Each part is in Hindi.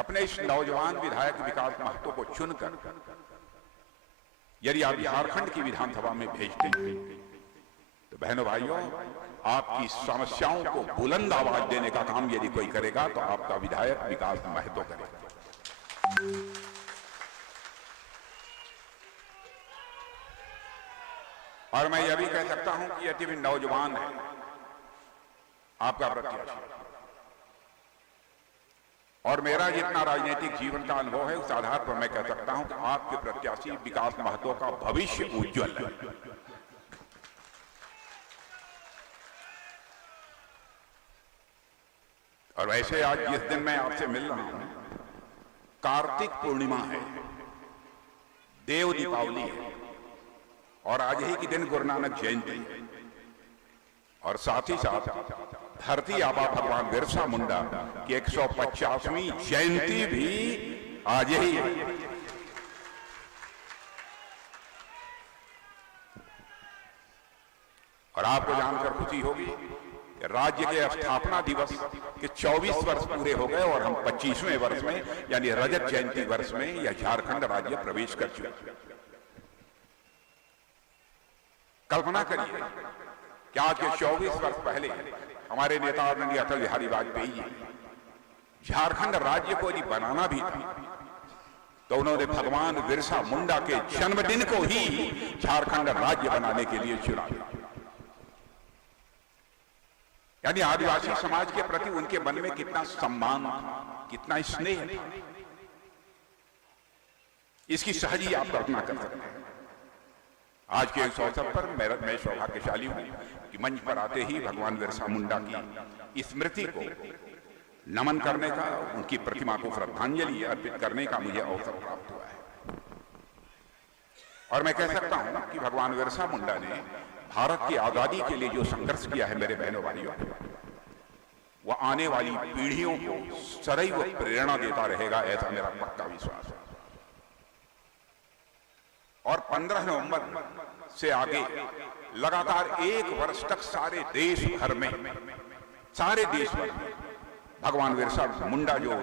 अपने इस नौजवान विधायक विकास महतो को चुनकर यदि आप झारखंड की विधानसभा में भेजते हैं तो बहनों भाइयों, आपकी समस्याओं को बुलंद आवाज देने का काम यदि कोई करेगा तो आपका विधायक विकास महतो करेगा। और मैं यह भी कह सकता हूं कि यदि भी नौजवान है आपका प्रत्याशी, और मेरा जितना राजनीतिक जीवन का अनुभव है उस आधार पर मैं कह सकता हूं कि आपके प्रत्याशी विकास महतो का भविष्य उज्जवल है। और वैसे आज जिस दिन मैं आपसे मिल रहा हूं, कार्तिक पूर्णिमा है, देव दीपावली है, और आज ही के दिन गुरु नानक जयंती है, और साथ ही साथ धरती आबा भगवान बिरसा मुंडा की 150वीं जयंती भी आज ही है। और आपको जानकर खुशी होगी कि राज्य के स्थापना दिवस के 24 वर्ष पूरे हो गए और हम 25वें वर्ष में यानी रजत जयंती वर्ष में यह झारखंड राज्य प्रवेश कर चुका। कल्पना करिए कि आज के 24 वर्ष पहले हमारे नेता आदरणीय अटल बिहारी वाजपेयी जी झारखंड राज्य को यदि बनाना भी था तो उन्होंने भगवान बिरसा मुंडा के जन्मदिन को ही झारखंड राज्य बनाने के लिए चुना। यानी आदिवासी समाज के प्रति उनके मन में कितना सम्मान, कितना स्नेह था, इसकी सहज ही आप कल्पना कर सकते हैं। आज के इस अवसर पर मैं सौभाग्यशाली हूं कि मंच पर आते ही भगवान बिरसा मुंडा की स्मृति को नमन करने का, उनकी प्रतिमा को श्रद्धांजलि अर्पित करने का मुझे अवसर प्राप्त हुआ है। और मैं कह सकता हूं कि भगवान बिरसा मुंडा ने भारत की आजादी के लिए जो संघर्ष किया है मेरे बहनों भाइयों, वह आने वाली पीढ़ियों को सदैव प्रेरणा देता रहेगा, ऐसा मेरा पक्का विश्वास है। और 15 नवंबर से आगे लगातार 1 वर्ष तक सारे देश भर में भगवान बिरसा मुंडा जो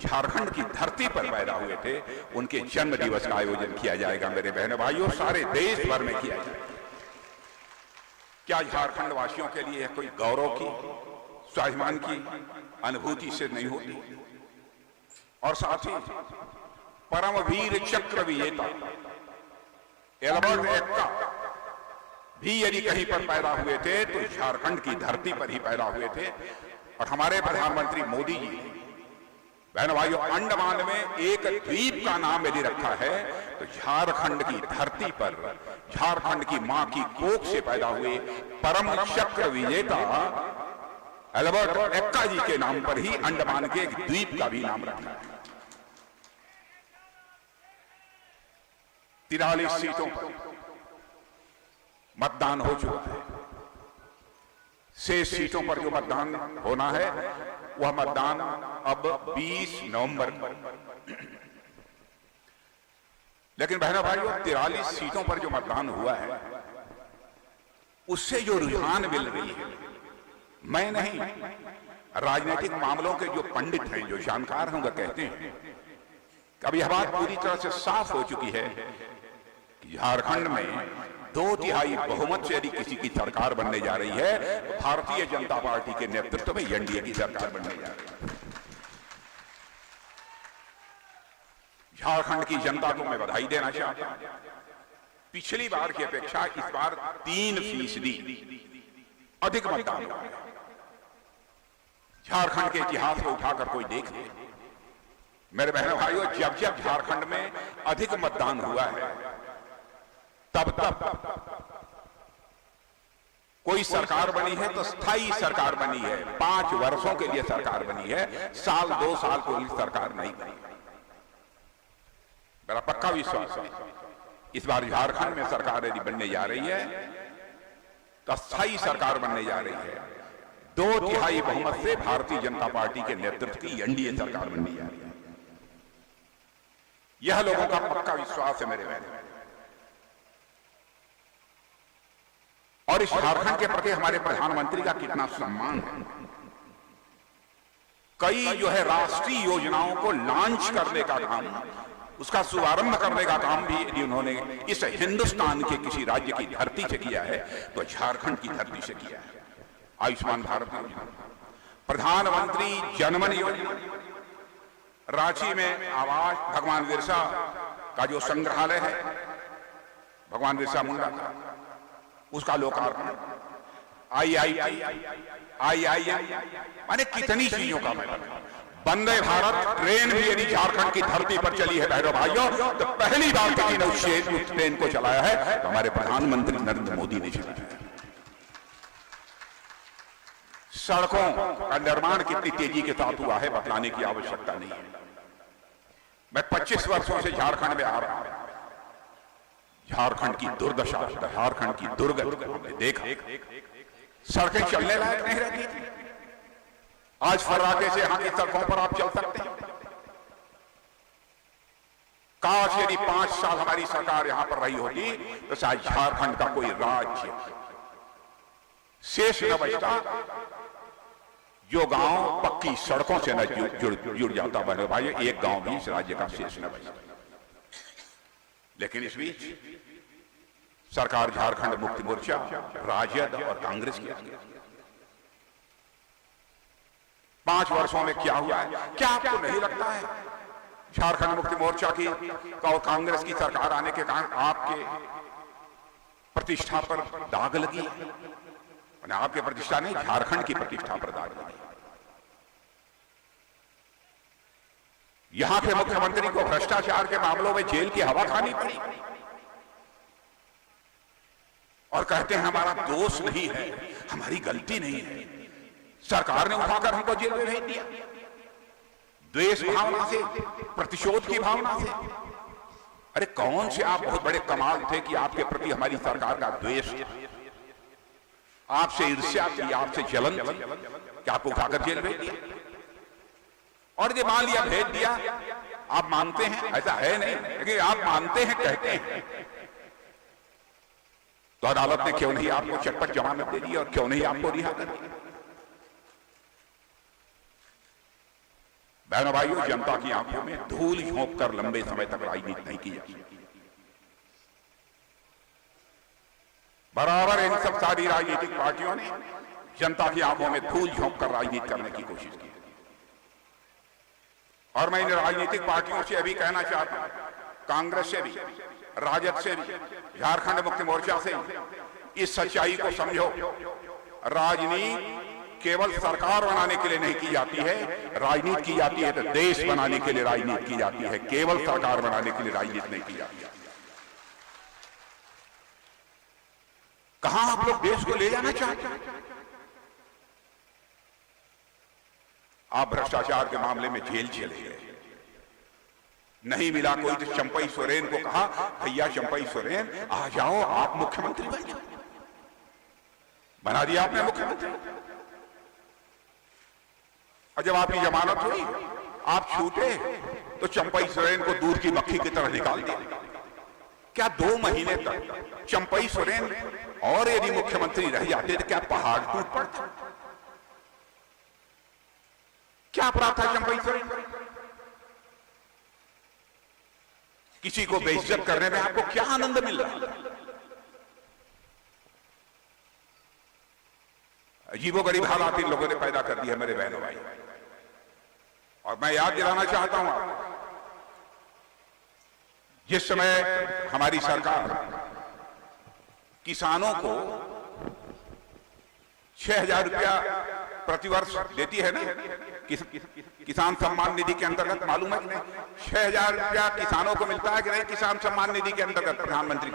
झारखंड की धरती पर पैदा हुए थे उनके जन्म दिवस का आयोजन किया जाएगा मेरे बहनों भाइयों, सारे देश भर में किया जाएगा। क्या झारखंड वासियों के लिए कोई गौरव की, स्वाभिमान की अनुभूति से नहीं होती? और साथ ही परमवीर चक्र विजेता एल्बर्ट एक्का भी यदि कहीं पर पैदा हुए थे तो झारखंड की धरती पर ही पैदा हुए थे। और हमारे प्रधानमंत्री मोदी जी बहन भाइयों, अंडमान में एक द्वीप का नाम यदि रखा है तो झारखंड की धरती पर झारखंड की मां की कोख से पैदा हुए परम चक्र विजेता एल्बर्ट एक्का जी के नाम पर ही अंडमान के एक द्वीप का भी नाम रखा है। 43 सीटों पर मतदान हो चुका है। शेष सीटों पर जो मतदान होना है वह मतदान अब 20 नवंबर को। लेकिन बहनों भाइयों, 43 सीटों पर जो मतदान हुआ है उससे जो रुझान मिल रही है, मैं नहीं, राजनीतिक मामलों के जो पंडित हैं, जो जानकार हैं, वो कहते हैं कि अब यह बात पूरी तरह से साफ हो चुकी है कि झारखंड में 2/3 बहुमत से यदि किसी की सरकार बनने जा रही है तो भारतीय जनता पार्टी के नेतृत्व में एनडीए की सरकार बनने जा रही है। झारखंड की जनता को मैं बधाई देना चाहता हूं। पिछली बार की अपेक्षा इस बार 3% अधिक मतदान हुआ है। झारखंड के इतिहास को उठाकर कोई देख ले मेरे बहनों भाइयों, जब जब झारखंड में अधिक मतदान हुआ है तब कोई सरकार बनी है तो स्थायी सरकार बनी है, 5 वर्षों के लिए सरकार बनी है, साल 2 साल कोई सरकार नहीं बनी। मेरा पक्का विश्वास है इस बार झारखंड में सरकार यदि बनने जा रही है तो स्थायी सरकार बनने जा रही है। 2/3 बहुमत से भारतीय जनता पार्टी के नेतृत्व की एनडीए सरकार बनने जा रही है। यह लोगों का पक्का विश्वास है मेरे बहनों। और इस झारखंड के प्रति हमारे प्रधानमंत्री का कितना सम्मान है। कई जो है राष्ट्रीय योजनाओं को लॉन्च करने का काम, उसका शुभारंभ करने का काम भी यदि उन्होंने इस हिंदुस्तान के किसी राज्य की धरती से किया है तो झारखंड की धरती से किया है। आयुष्मान भारत योजना, प्रधानमंत्री जनमन योजना, रांची में आवास, भगवान बिरसा का जो संग्रहालय है, भगवान बिरसा मुंडा का, उसका लोकार्पण, IIM, माने कितनी चीजों का मैदान। वंदे भारत ट्रेन भी यदि झारखंड की धरती पर चली है बहनों भाइयों, तो पहली बार किसी ने उस ट्रेन को चलाया है तो हमारे प्रधानमंत्री नरेंद्र मोदी ने चलाया है। सड़कों का निर्माण कितनी तेजी के साथ हुआ है बतलाने की आवश्यकता नहीं है। मैं 25 वर्षों से झारखंड में आ रहा हूं, झारखंड की दुर्दशा, झारखंड की दुर्गति हमने देखा। सड़कें चलने लायक नहीं रहती थी, आज फर्राटे से यहां की सड़कों पर आप चल सकते हैं। काश यदि 5 साल हमारी सरकार यहां पर रही होती तो शायद झारखंड का कोई राज्य शेष न बचता जो गांव पक्की सड़कों से न जुड़ जाता। बहनों भाई, एक गांव भी इस राज्य का शेष न बचता। लेकिन इस बीच सरकार झारखंड मुक्ति मोर्चा, राजद और कांग्रेस की आ गई। 5 वर्षों में क्या हुआ है? क्या आपको नहीं लगता है झारखंड मुक्ति मोर्चा की और कांग्रेस की सरकार आने के कारण आपके प्रतिष्ठा पर दाग लगी है? आपके प्रतिष्ठा नहीं, झारखंड की प्रतिष्ठा पर दाग लगी। यहां के मुख्यमंत्री को भ्रष्टाचार के मामलों में जेल की हवा खानी पड़ी और कहते हैं हमारा दोष नहीं है, हमारी गलती नहीं है, सरकार ने उठाकर हमको जेल में भेज दिया। द्वेष भावना से, प्रतिशोध की भावना से। अरे कौन से आप बहुत बड़े कमाल थे कि आपके प्रति हमारी सरकार का द्वेष, आपसे ईर्ष्या थी, आपसे जलन थी कि आपको उठाकर जेल भेज दिया? और ये मान लिया भेज दिया, आप मानते हैं? ऐसा है नहीं, लेकिन आप मानते हैं, कहते हैं। तो अदालत ने क्यों नहीं आपको चटपट जमानत दे दी और क्यों नहीं आपको रिहा कर दिया? बहनों भाइयों, जनता की आंखों में धूल झोंक कर लंबे समय तक राजनीति नहीं की जाती। बराबर इन सब सारी राजनीतिक पार्टियों ने जनता की आंखों में धूल झोंक कर राजनीति करने की कोशिश की। और मैं इन राजनीतिक पार्टियों से अभी कहना चाहता हूं, कांग्रेस से भी, राजद से भी, झारखंड मुक्ति मोर्चा से, इस सच्चाई को समझो। राजनीति केवल सरकार बनाने के लिए नहीं की जाती है, राजनीति की जाती है तो देश बनाने के लिए राजनीति की जाती है, केवल सरकार बनाने के लिए राजनीति नहीं की जाती है। कहां आप लोग देश को ले जाना चाहते हैं? आप भ्रष्टाचार के मामले में जेल चले गए, नहीं मिला कोई तो चंपई सोरेन को कहा, भैया चंपई सोरेन आ जाओ, आप मुख्यमंत्री बन जाओ। बना दिया आपने मुख्यमंत्री। और जब आपकी जमानत हुई, आप छूटे तो चंपई सोरेन को दूध की मक्खी की तरह निकाल दिया। क्या 2 महीने तक चंपई सोरेन और यदि मुख्यमंत्री रह जाते तो क्या पहाड़ टूट पड़ता? क्या अपराध था चंपई सोरेन? किसी को बेइज्जत करने में आपको क्या आनंद मिल रहा? अजीबोगरीब हालात इन लोगों ने पैदा कर दी है मेरे बहनों भाई। और मैं याद दिलाना चाहता हूं आपको, जिस समय हमारी सरकार किसानों को 6,000 रुपया प्रतिवर्ष देती है ना, किसान सम्मान निधि के अंतर्गत, मालूम है कि नहीं? 6,000 रुपया किसानों को मिलता है कि नहीं? किसान सम्मान निधि के अंतर्गत प्रधानमंत्री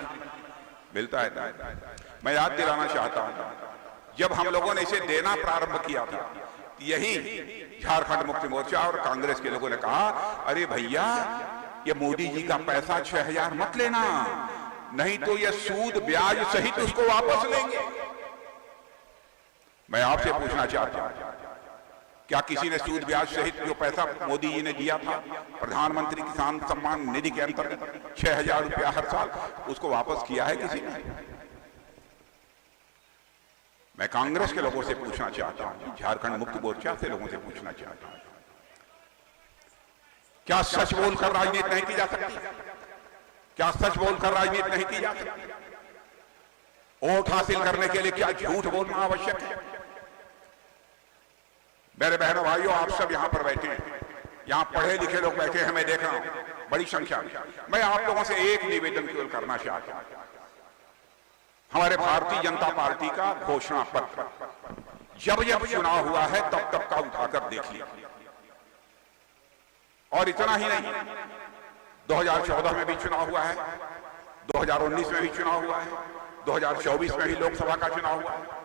मिलता है। मैं याद दिलाना चाहता हूं, जब हम लोगों ने इसे देना प्रारंभ किया था, यही झारखंड मुक्ति मोर्चा और कांग्रेस के लोगों ने कहा, अरे भैया ये मोदी जी का पैसा 6,000 मत लेना, नहीं तो ये सूद ब्याज सहित उसको वापस लेंगे। मैं आपसे पूछना चाहता हूं, क्या किसी ने सूद ब्याज सहित जो पैसा मोदी जी ने दिया था प्रधानमंत्री किसान सम्मान निधि के अंतर्गत 6,000 रुपया हर साल, उसको वापस किया है किसी ने? मैं कांग्रेस के लोगों से पूछना चाहता हूं, झारखंड मुक्ति मोर्चा से लोगों से पूछना चाहता हूं, क्या सच बोलकर राजनीति नहीं की जा सकती? क्या सच बोलकर राजनीति नहीं की जा सकती? वोट हासिल करने के लिए क्या झूठ बोलना आवश्यक है? मेरे बहनों भाइयों, आप सब यहां पर बैठे हैं, यहां पढ़े लिखे लोग बैठे हैं, मैं देख रहा हूं बड़ी संख्या में। मैं आप लोगों से एक निवेदन केवल करना चाहता हूं। हमारे भारतीय जनता पार्टी का घोषणा पत्र जब जब चुनाव हुआ है तब तब का उठाकर देख लिया। और इतना ही नहीं, 2014 में भी चुनाव हुआ है, 2019 में भी चुनाव हुआ है, 2024 में भी लोकसभा का चुनाव हुआ है।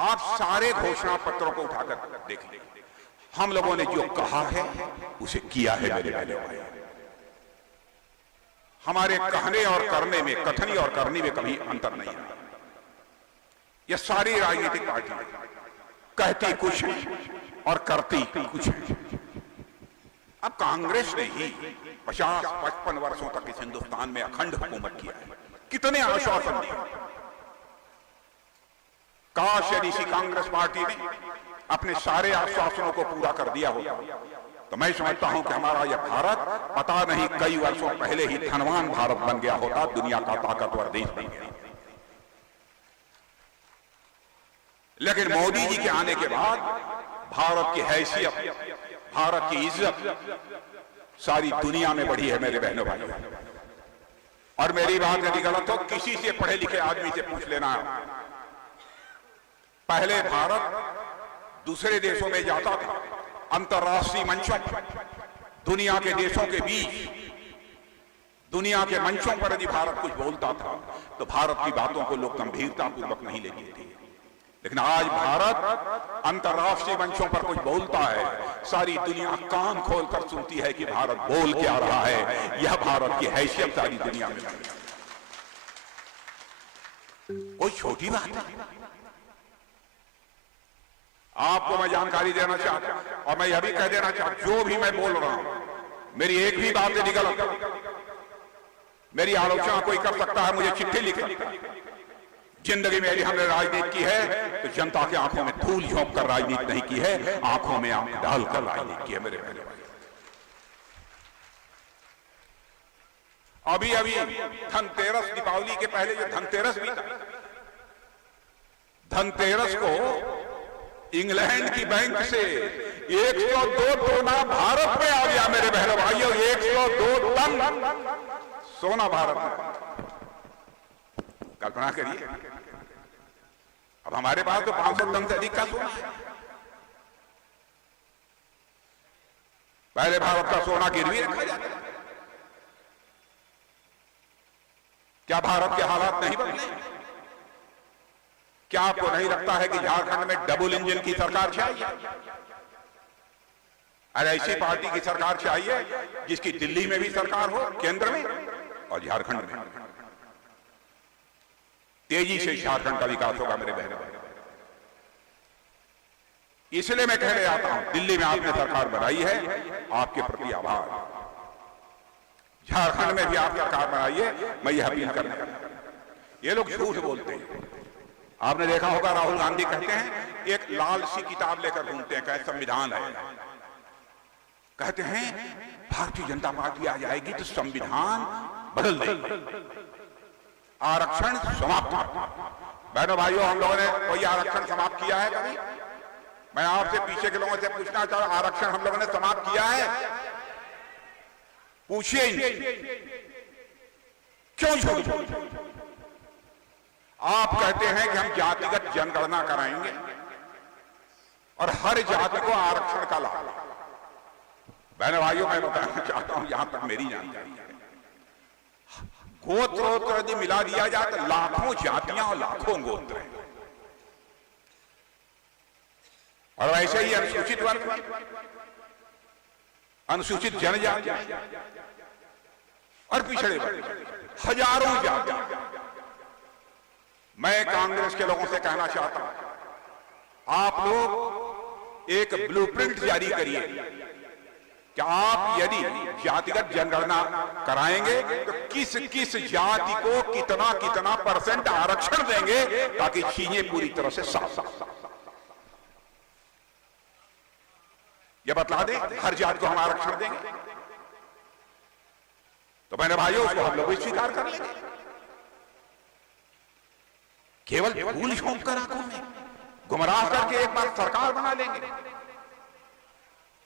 आप सारे घोषणा पत्रों को उठाकर देख लीजिए। हम लोगों ने जो कहा है उसे किया है मेरे बहनों भाई। हमारे कहने और करने में, कथनी और करनी में कभी अंतर नहीं है। ये सारी राजनीतिक पार्टियां कहती कुछ है और करती कुछ है। अब कांग्रेस ने ही 50-55 वर्षों तक इस हिंदुस्तान में अखंड हुकूमत किया है। कितने आश्वासन दिए। काश यदि इसी कांग्रेस पार्टी ने अपने सारे आश्वासनों को पूरा कर दिया होता तो मैं समझता हूं कि हमारा यह भारत पता नहीं कई वर्षों पहले ही धनवान भारत बन गया होता, दुनिया का ताकतवर देश बन गया। लेकिन मोदी जी के आने के बाद भारत की हैसियत, भारत की इज्जत सारी दुनिया में बढ़ी है मेरे बहनों भाइयों। और मेरी बात यदि गलत हो, किसी से पढ़े लिखे आदमी से पूछ लेना। पहले भारत दूसरे देशों में जाता था, अंतर्राष्ट्रीय मंचों पर, दुनिया के देशों के बीच, दुनिया के मंचों पर यदि भारत कुछ बोलता था तो भारत की बातों को लोग गंभीरता पूर्वक नहीं लेते थे। लेकिन आज भारत अंतर्राष्ट्रीय मंचों पर कुछ बोलता है, सारी दुनिया कान खोलकर सुनती है कि भारत बोल क्या रहा है। यह भारत की हैसियत सारी दुनिया में कोई छोटी बात है। आपको मैं जानकारी देना चाहता हूं और मैं यह भी कह देना चाहता हूं, जो भी मैं बोल रहा हूं, मेरी एक भी बात यदि गलत, मेरी आलोचना कोई कर सकता है, मुझे चिट्ठी लिख सकता है। जिंदगी में यदि हमने राजनीति की है तो जनता की आंखों में धूल झोंक कर राजनीति नहीं की है, आंखों में आंख डालकर राजनीति की है मेरे बहनों भाई। अभी अभी धनतेरस, दीपावली के पहले जो धनतेरस भी था, धनतेरस को इंग्लैंड की बैंक से 102 टोना भारत में आ गया मेरे बहनों भाइयों। 102 टन सोना भारत में। कल्पना करिए, अब हमारे पास तो 500 टन से अधिक का सोना है। पहले भारत का सोना गिरवी रखा जाता है। क्या भारत के हालात नहीं बदले? क्या आपको नहीं लगता है कि झारखंड में डबल इंजन की सरकार चाहिए? अरे ऐसी पार्टी की सरकार चाहिए जिसकी दिल्ली में भी सरकार हो, केंद्र में और झारखंड में। तेजी से झारखंड का विकास होगा मेरे बहनों। इसलिए मैं कहने आता हूं, दिल्ली में आपने सरकार बनाई है, आपके प्रति आभार। झारखंड में भी आप सरकार बनाइए, मैं यह अपील करना। ये लोग झूठ बोलते हैं। आपने देखा होगा, राहुल गांधी कहते हैं, एक लाल सी किताब लेकर घूमते हैं, कहते संविधान है। कहते हैं भारतीय जनता पार्टी आ जाएगी तो संविधान बदल देगी, आरक्षण समाप्त। बहनों भाइयों, हम लोगों ने कोई आरक्षण समाप्त किया है कभी? मैं आपसे पीछे के लोगों से पूछना चाहता हूं, आरक्षण हम लोगों ने समाप्त किया है? पूछिए क्यों झूठ बोलते? आप कहते हैं कि हम जातिगत जनगणना कराएंगे और हर जाति को आरक्षण का लाभ। बहनों भाइयों, मैं बताना चाहता हूं, यहां तक मेरी जानकारी है, गोत्र यदि मिला दिया जाए तो लाखों जातियां और लाखों गोत्र हैं। और वैसे ही अनुसूचित वर्ग, अनुसूचित जनजाति और पिछड़े वर्ग, हजारों जाति। मैं कांग्रेस के लोगों से कहना चाहता हूं, आप लोग एक ब्लूप्रिंट जारी करिए कि आप यदि जातिगत जनगणना कराएंगे तो किस किस जाति को कितना कितना % आरक्षण देंगे, ताकि चीजें पूरी तरह से साफ। यह बतला दें, हर जाति को हम आरक्षण देंगे। तो मैंने भाइयों उसको हम लोग भी स्वीकार कर लेंगे। केवल फूल झोंक कर आंखों में गुमराह करके एक बार सरकार बना लेंगे।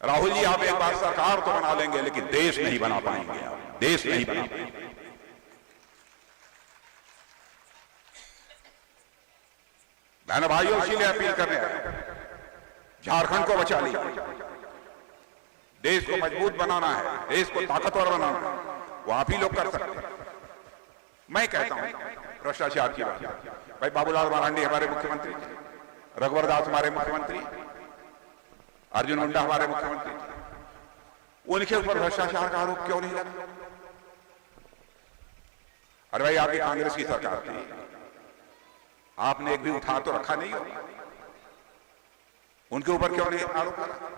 राहुल जी, आप एक बार सरकार तो बना लेंगे लेकिन देश नहीं बना पाएंगे, आप देश नहीं बना पाएंगे। बहनों भाइयों, इसीलिए अपील कर रहे हैं, झारखंड को बचा लीजिए। देश को मजबूत बनाना है, देश को ताकतवर बनाना है, वो आप ही लोग कर सकते हैं। मैं कहता हूं भ्रष्टाचार की बात, भाई बाबूलाल मरांडी हमारे मुख्यमंत्री थे, रघुवर दास हमारे मुख्यमंत्री, अर्जुन मुंडा हमारे मुख्यमंत्री थे, उनके ऊपर भ्रष्टाचार का आरोप क्यों नहीं लगा? अरे भाई, आपकी कांग्रेस की सरकार थी, आपने एक भी उठा तो रखा नहीं होगा, उनके ऊपर क्यों नहीं आरोप लगा?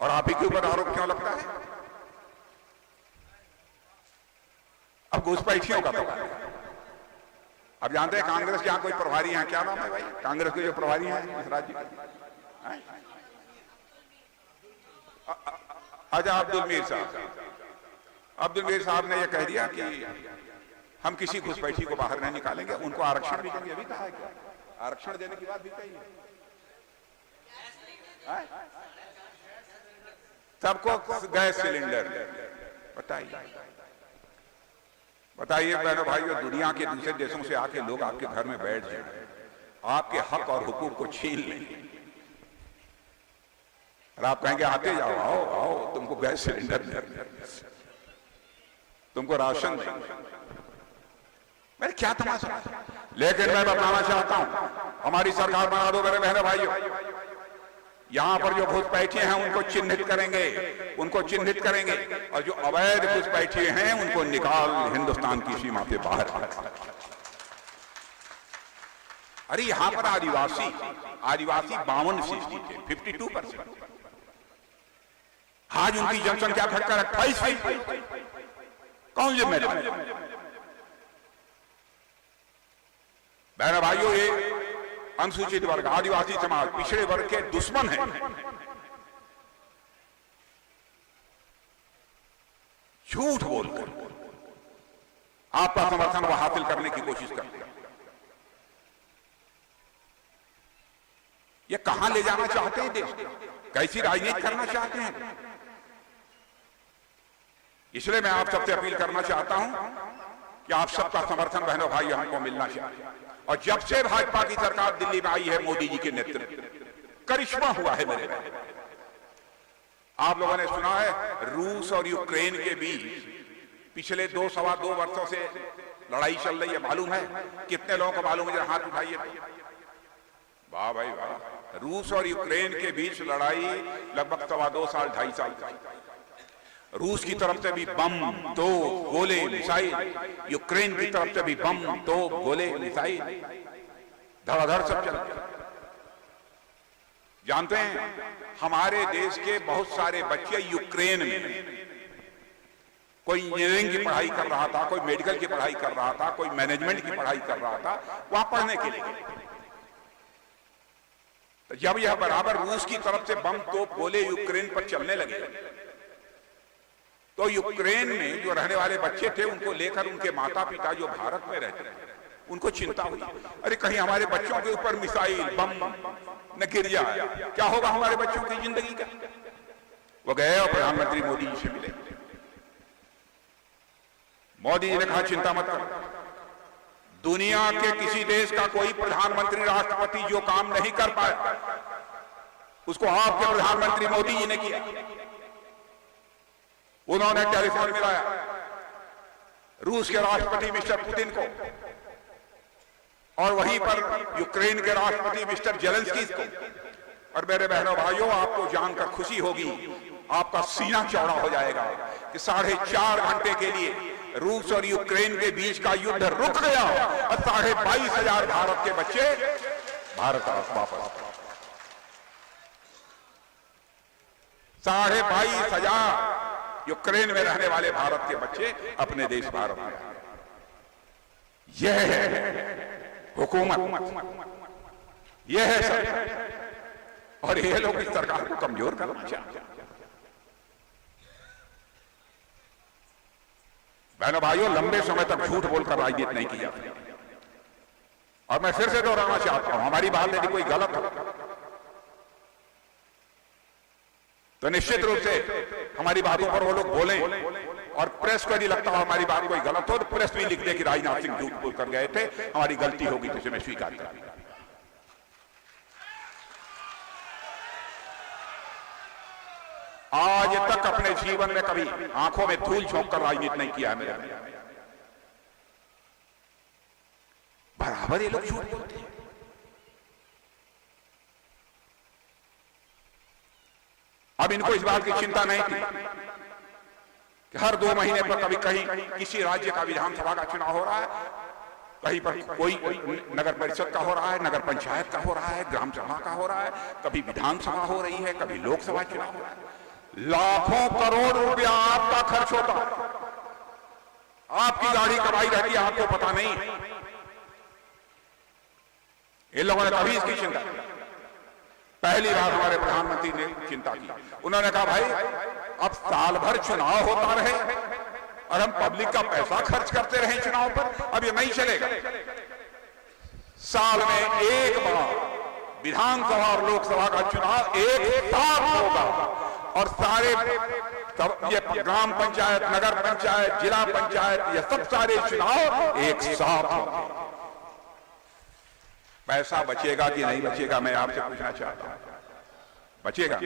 और आप ही के ऊपर आरोप क्यों लगता है? अब घुसपैठियों का तो अब जानते हैं कांग्रेस के यहां कोई प्रभारी हैं, क्या नाम है भाई कांग्रेस के जो प्रभारी हैं इस राज्य के? अच्छा, अब्दुल मीर साहब। अब्दुल मीर साहब ने यह कह दिया कि हम किसी घुसपैठी को बाहर नहीं निकालेंगे, उनको आरक्षण भी देंगे। अभी कहा है क्या? आरक्षण देने की बात भी कही है। सबको गैस सिलेंडर बताइए। बताइए बहनों भाइयों, दुनिया के दूसरे देशों से आके लोग आपके घर में बैठ जाए, आपके हक और हुकूक को छीन लेंगे, और आप कहेंगे आते जाओ, आओ आओ, तुमको गैस सिलेंडर देंगे, तुमको राशन देंगे। मेरे क्या तमाशा। लेकिन मैं बताना चाहता हूं, हमारी सरकार बना दो मेरे बहनों भाइयों, यहां पर जो घुसपैठे हैं उनको चिन्हित करेंगे, उनको चिन्हित करेंगे, और जो अवैध घुसपैठे हैं उनको निकाल हिंदुस्तान की सीमा से बाहर। अरे यहां पर आदिवासी 52% थे, 52%। आज उनकी जनसंख्या घटकर 28%। कौन जिम्मेदार? बहनों भाइयों, ये अनुसूचित वर्ग, आदिवासी समाज, पिछड़े वर्ग के दुश्मन हैं। झूठ बोलकर आपका समर्थन वो हासिल करने की कोशिश करते हैं। ये कहां ले जाना चाहते हैं देश? कैसी राजनीति करना चाहते हैं? इसलिए मैं आप सबसे अपील करना चाहता हूं कि आप सबका समर्थन बहनों भाई हमको मिलना चाहिए। और जब से भाजपा की सरकार दिल्ली में आई है मोदी जी के नेतृत्व, करिश्मा हुआ है मेरे भाई। आप लोगों ने सुना है रूस और यूक्रेन के बीच पिछले 2-2.25 वर्षों से लड़ाई चल रही है। मालूम है? कितने लोगों को मालूम है? जरा हाथ उठाइए। वाह भाई वाह। रूस और यूक्रेन के बीच लड़ाई लगभग 2.25 साल 2.5 साल। रूस की तरफ से भी बम, तोप, गोले, मिसाइल, यूक्रेन की तरफ से भी बम, तोप, गोले, मिसाइल, धड़ाधड़ सब चल। जानते हैं हमारे देश के बहुत सारे बच्चे यूक्रेन में, कोई इंजीनियरिंग की पढ़ाई कर रहा था, कोई मेडिकल की पढ़ाई कर रहा था, कोई मैनेजमेंट की पढ़ाई कर रहा था, वहां पढ़ने के लिए। तो जब यह बराबर रूस की तरफ से बम, तोप, गोले यूक्रेन पर चलने लगे, तो यूक्रेन में जो रहने वाले बच्चे थे उनको लेकर उनके माता पिता जो भारत में रहते थे उनको चिंता हुई, अरे कहीं हमारे बच्चों के ऊपर मिसाइल, बम न गिर जाए, क्या होगा हमारे बच्चों की जिंदगी का। वो गए और प्रधानमंत्री मोदी जी से मिले। मोदी जी ने कहा चिंता मत करो, दुनिया के किसी देश का कोई प्रधानमंत्री, राष्ट्रपति जो काम नहीं कर पाया उसको आपके प्रधानमंत्री मोदी जी ने किया। उन्होंने टेलीफोन मिलाया रूस के राष्ट्रपति मिस्टर पुतिन को और वहीं पर यूक्रेन के राष्ट्रपति मिस्टर जेलेंस्की को। और मेरे बहनों भाइयों, आपको जानकर खुशी होगी, आपका सीना चौड़ा हो जाएगा कि 4.5 घंटे के लिए रूस और यूक्रेन के बीच का युद्ध रुक गया और 22,500 भारत के बच्चे भारत वापस। 22,500 यूक्रेन में रहने वाले भारत के बच्चे अपने देश भारत में। यह है हुकूमत, यह है सरकार। और ये लोग इस सरकार को कमजोर करना चाहते हैं। बहनों भाइयों, लंबे समय तक झूठ बोलकर राजनीति नहीं की जाती। और मैं फिर से दोहराना चाहता हूं, हमारी बात यदि कोई गलत हो तो निश्चित रूप से हमारी बातों पर वो लोग बोलें, और प्रेस को यदि लगता हो हमारी बात कोई गलत हो तो प्रेस भी लिख दे कि राजनाथ सिंह झूठ बोलकर गए थे, हमारी गलती होगी तो इसे मैं स्वीकार करूंगा। आज तक अपने जीवन में कभी आंखों में धूल झोंक कर राजनीति नहीं किया है मेरा। बराबर ये लोग झूठ बोलते हैं। अब इनको इस बात की चिंता नहीं थी कि हर 2 महीने पर कभी कहीं किसी राज्य का विधानसभा का चुनाव हो रहा है, कहीं पर कोई नगर परिषद का हो रहा है, नगर पंचायत का हो रहा है, ग्राम सभा का हो रहा है, कभी विधानसभा हो रही है, कभी लोकसभा चुनाव हो रहा है। लाखों करोड़ रुपया आपका खर्च होता है, आपकी गाड़ी कमाई रहती है, आपको पता नहीं। इन लोगों ने कभी इसकी चिंता की। पहली बार हमारे प्रधानमंत्री ने चिंता की। उन्होंने कहा भाई अब साल भर चुनाव होता रहे और हम पब्लिक का पैसा खर्च करते रहे चुनाव पर, अब ये नहीं चलेगा। साल में एक बार विधानसभा और लोकसभा का चुनाव एक साथ होगा और सारे ये ग्राम पंचायत, नगर पंचायत, जिला पंचायत, ये सब सारे चुनाव एक साथ होंगे। पैसा बचेगा कि नहीं बचेगा, मैं आपसे पूछना चाहता हूं। बचेगा?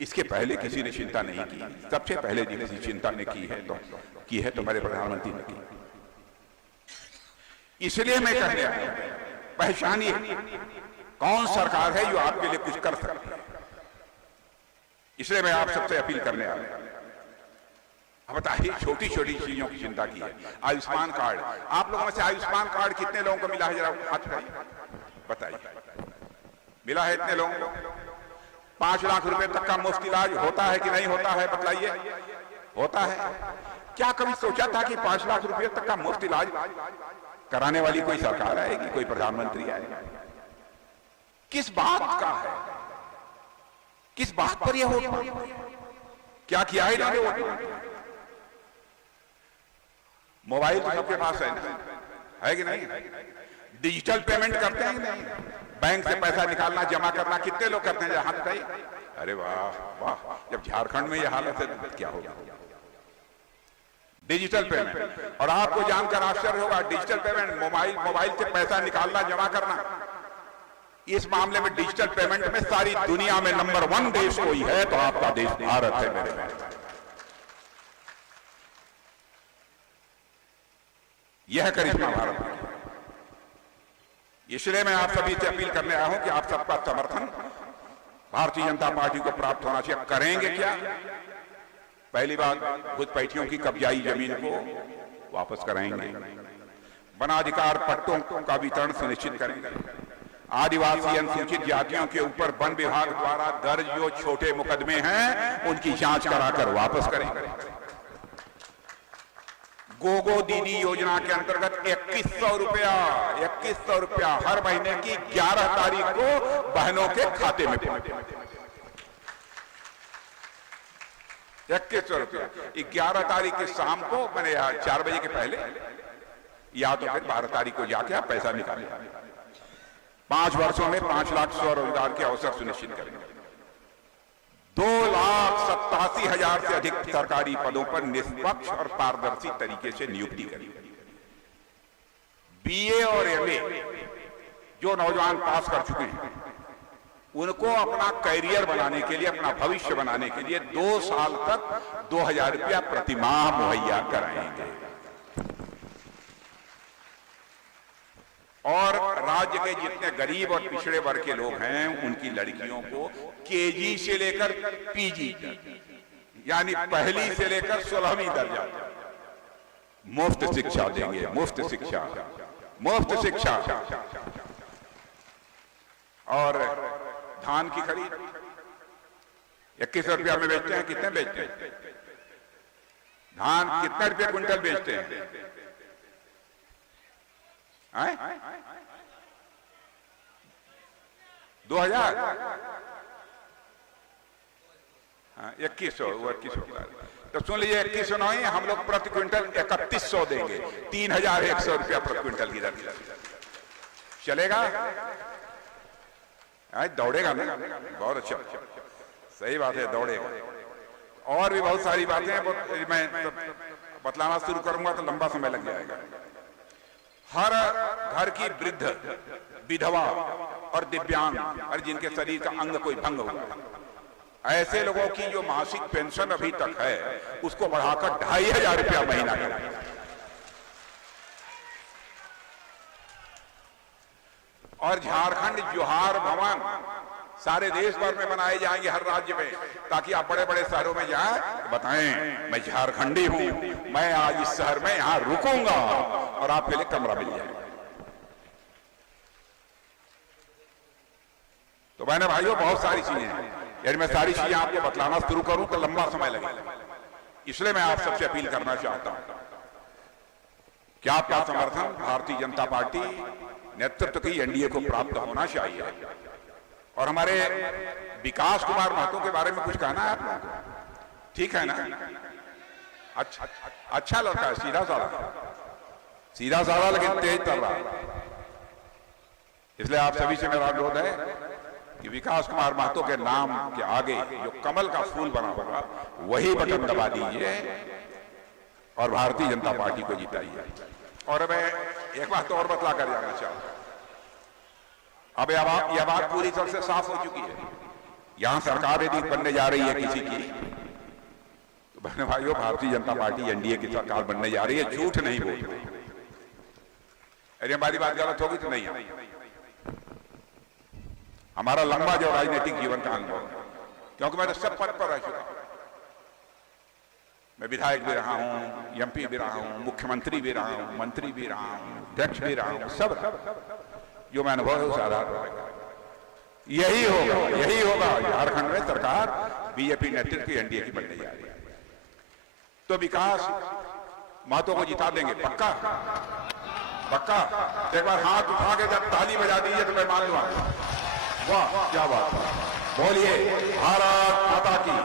इसके पहले किसी ने चिंता नहीं की। सबसे पहले जी किसी चिंता ने की है तो हमारे प्रधानमंत्री ने की। इसलिए मैं कहने आया, पहचानिए कौन सरकार है जो आपके लिए कुछ कर सकती है। इसलिए मैं आप सबसे अपील करने आया। अब बताइए, छोटी छोटी चीजों की चिंता की है। आयुष्मान कार्ड, आप लोगों में से आयुष्मान कार्ड कितने लोगों को मिला है, जरा हाथ उठाइए, बताइए। मिला है इतने लोगों को? 5 लाख रुपए तक का मुफ्त इलाज होता है कि नहीं होता है, बतलाइए। होता है। क्या कभी सोचा था कि 5 लाख रुपए तक का मुफ्त इलाज कराने वाली कोई सरकार आएगी, कोई प्रधानमंत्री आएगा? किस बात का है, किस बात पर यह होता? क्या किया है इन्होंने? मोबाइल तो सबके पास है ना, है कि नहीं? डिजिटल पेमेंट करते हैं कि नहीं? बैंक से पैसा निकालना, जमा करना कितने लोग करते हैं? हाथ उठाइए। अरे वाह वाह, जब झारखंड में यह हालत है तो क्या होगा? Digital payment. और आपको जानकर आश्चर्य होगा, डिजिटल पेमेंट, मोबाइल से पैसा निकालना, जमा करना, इस मामले में डिजिटल पेमेंट में सारी दुनिया में नंबर 1 देश कोई है तो आपका देश भारत है मेरे भाई। यह करिश्मा भारत में। इसलिए मैं आप सभी से अपील करने आया हूं कि आप सबका समर्थन भारतीय जनता पार्टी को प्राप्त होना चाहिए। करेंगे क्या? पहली बात, घुसपैठियों की कब्जाई जमीन को वापस कराएंगे। वनाधिकार पट्टों का वितरण सुनिश्चित करेंगे। आदिवासी अनुसूचित जातियों के ऊपर वन विभाग द्वारा दर्ज जो छोटे मुकदमे हैं उनकी जांच कराकर वापस करेंगे। गोगो दीदी योजना के अंतर्गत 2100 रुपया हर महीने की 11 तारीख को बहनों के खाते में पहुंचे। 2100 रुपया 11 तारीख की शाम को, मैंने 4 बजे के पहले, या तो फिर 12 तारीख को जाके आप पैसा निकालें। 5 वर्षों में 5 लाख स्वरोजगार के अवसर सुनिश्चित करेंगे। 2,87,000 से अधिक सरकारी पदों पर निष्पक्ष और पारदर्शी तरीके से नियुक्ति करेंगे। बीए और एमए जो नौजवान पास कर चुके हैं उनको अपना कैरियर बनाने के लिए, अपना भविष्य बनाने के लिए 2 साल तक 2,000 रुपया प्रतिमाह मुहैया कराएंगे। और राज्य के जितने गरीब और पिछड़े वर्ग के लोग हैं उनकी लड़कियों को केजी से लेकर पीजी यानी पहली से लेकर 16वीं दर्जा मुफ्त शिक्षा देंगे। मुफ्त शिक्षा, मुफ्त शिक्षा। और धान की खरीद 2100 रुपया में बेचते हैं। कितने बेचते हैं धान? कितने रुपये क्विंटल बेचते हैं? 2000? 2100 का तो सुन लीजिए 2109 हम लोग प्रति क्विंटल 3100 देंगे, 3100 रुपया प्रति क्विंटल की दर चलेगा। दौड़ेगा ना, बहुत अच्छा, सही बात है, दौड़ेगा। और भी बहुत सारी बातें हैं, मैं बतलाना शुरू करूंगा तो लंबा समय लग जाएगा। हर घर की वृद्ध, विधवा और दिव्यांग और जिनके शरीर का अंग कोई भंग हुआ है, ऐसे लोगों की जो मासिक पेंशन अभी तक है उसको बढ़ाकर 2500 रुपया महीना का। और झारखंड जोहार भवन सारे देश भर में बनाए जाएंगे, हर राज्य में, ताकि आप बड़े बड़े शहरों में जाएं तो बताएं मैं झारखंडी हूं, मैं आज इस शहर में यहां रुकूंगा और आपके लिए कमरा मिल जाएगा। तो मैंने भाइयों बहुत सारी चीजें हैं, यदि मैं सारी चीजें आपको बतलाना शुरू करूं तो लंबा समय लगेगा, इसलिए मैं आप सबसे अपील करना चाहता हूं कि आपका समर्थन भारतीय जनता पार्टी नेतृत्व की एनडीए को प्राप्त होना चाहिए। और हमारे विकास कुमार महतो के बारे में कुछ कहना है आप लोगों को? ठीक है ना? अच्छा लड़का है, सीधा साधा लेकिन तेज तर रहा। इसलिए आप सभी से मेरा अनुरोध है कि विकास कुमार महतो के नाम के आगे जो कमल का फूल बना होगा वही बटन दबा दीजिए और भारतीय जनता पार्टी को जिताइए। और मैं एक बात और बतला कर जाना चाहूंगा, अब यह बात पूरी तरह से साफ हो चुकी है। यहां सरकार यदि बनने जा रही है किसी की, तो बहने भाइयों भारतीय जनता पार्टी एनडीए की सरकार बनने जा रही है, झूठ नहीं बोल रही। अरे हमारी बात गलत होगी तो नहीं, हमारा लंबा जो राजनीतिक जीवन का अनुभव, क्योंकि मैं तो सब पद पर रह चुका हूं, मैं विधायक भी रहा हूं, एमपी भी रहा हूं, मुख्यमंत्री भी रहा हूं, मंत्री भी रहा हूं, अध्यक्ष भी रहा हूं, सब जो मैं अनुभव है उस आधार पर यही होगा झारखंड में सरकार बीजेपी नेतृत्व की एनडीए की बनने जा रही है। तो विकास महतो को जिता देंगे, पक्का पक्का। एक बार हाथ उठा के जब ताली बजा दीजिए तो मैं मान लूंगा। वाह क्या बात, बोलिए भारत माता की।